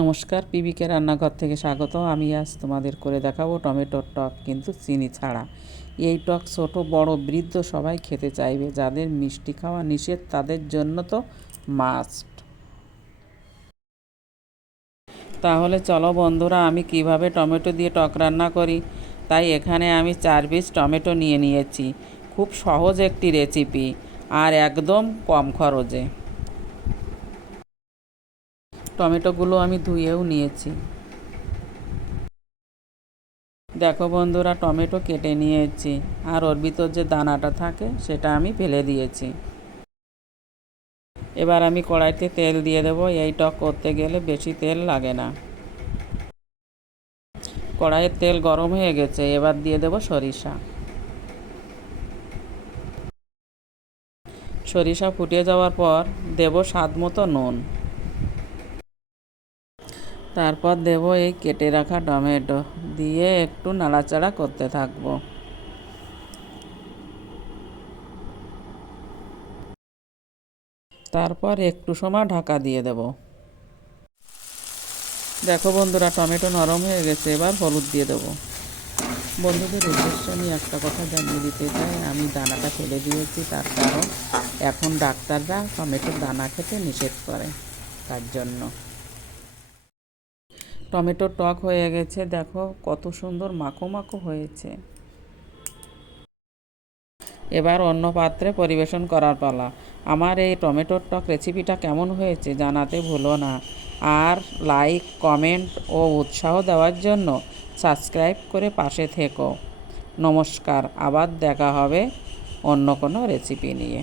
নমস্কার, পিবিকে রান্নাঘর থেকে স্বাগত। আমি আজ তোমাদের করে দেখাবো টমেটোর টক, কিন্তু চিনি ছাড়া। এই টক ছোট বড় বৃদ্ধ সবাই খেতে চাইবে। যাদের মিষ্টি খাওয়া নিষেধ তাদের জন্য তো মাস্ট। তাহলে চলো বন্ধুরা, আমি কিভাবে টমেটো দিয়ে টক রান্না করি। তাই এখানে আমি 4 পিস টমেটো নিয়ে নিয়েছি। খুব সহজ একটি রেসিপি আর একদম কম খরচে। টমেটোগুলো আমি ধুয়েও নিয়েছি। দেখো বন্ধুরা, টমেটো কেটে নিয়েছি আর ওর ভিতর যে দানাটা থাকে সেটা আমি ফেলে দিয়েছি। এবার আমি কড়াইতে তেল দিয়ে দেবো। এই টক করতে গেলে বেশি তেল লাগে না। কড়াইয়ের তেল গরম হয়ে গেছে, এবার দিয়ে দেবো সরিষা। সরিষা ফুটে যাওয়ার পর দেবো স্বাদ মতো নুন। তারপর দেবো এই কেটে রাখা টমেটো, দিয়ে একটু নাড়াচাড়া করতে থাকবো। তারপর একটু সময় ঢাকা দিয়ে দেব। দেখো বন্ধুরা, টমেটো নরম হয়ে গেছে, এবার হলুদ দিয়ে দেবো। বন্ধুদের উদ্দেশ্য নিয়ে একটা কথা জানিয়ে দিতে চাই, আমি দানাটা ফেলে দিয়েছি। তার কারণ এখন ডাক্তাররা টমেটোর দানা খেতে নিষেধ করে, তার জন্য। টমেটোর টক হয়ে গেছে, দেখো কত সুন্দর মাখো মাখো হয়েছে। এবার অন্য পাত্রে পরিবেশন করার পালা। আমার এই টমেটোর টক রেসিপিটা কেমন হয়েছে জানাতে ভুলো না। আর লাইক, কমেন্ট ও উৎসাহ দেওয়ার জন্য সাবস্ক্রাইব করে পাশে থেকো। নমস্কার, আবার দেখা হবে অন্য কোনো রেসিপি নিয়ে।